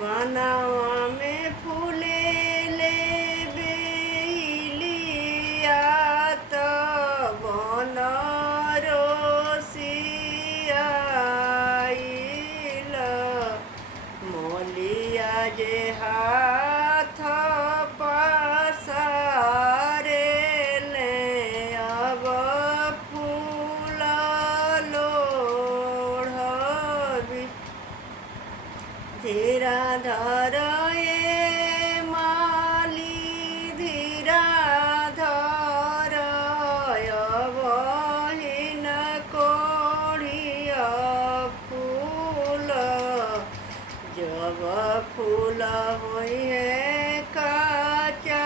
वनवा में फूले ले बेलिया त बन रोसियाइल मोलिया जे हाथ पसारे ले अब फूल लोढ़बी धीरा धर ए माली धीरा धर बहिन कोढ़िया फूल जब फूल हुई है काचा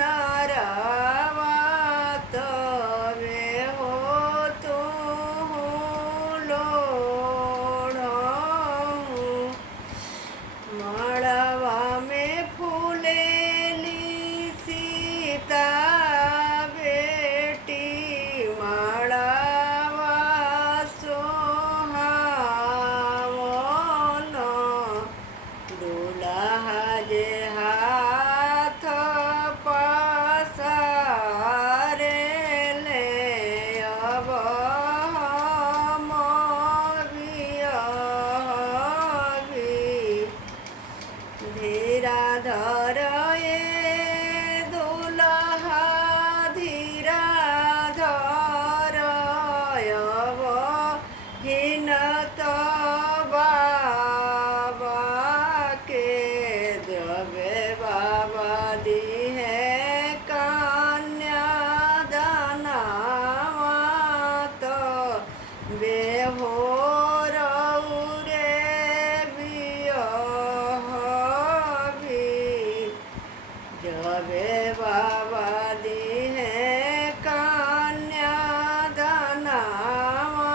नरवा तबे हो तुम लोढ़हूँ मड़वा में फूलेली सीता बेटी मड़वा सोहावन दूल्हा जे हाथ पसारे ले अब हम बियहबी धीरा धर ए दूल्हा धीरा धर बहिन तो बाबा के देवे बाबा दी है कन्या दानवा तो बेहोर रे बियहबी जबे बाबा दी है कन्या दानवा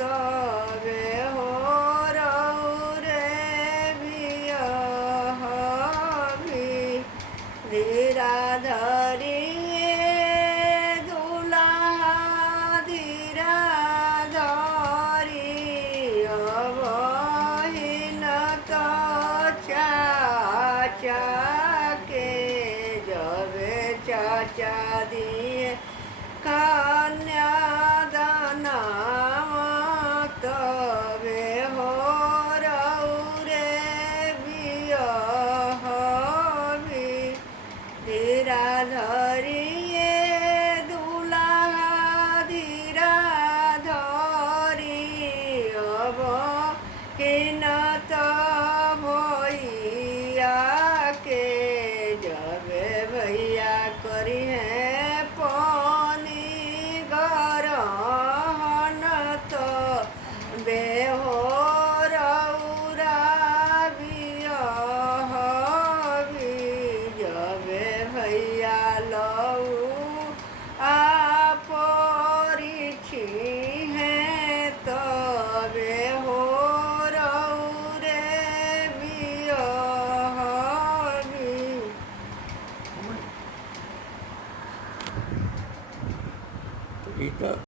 तबे होर रे बियहबी धीरा धरी दूल्हा धीरा धरी बहिन तो चाचा के जबे चाचा दिए कन्या दानवा तबे होर रे बियहबी धीरा धरी दूल्हा धीरा धरी बहिन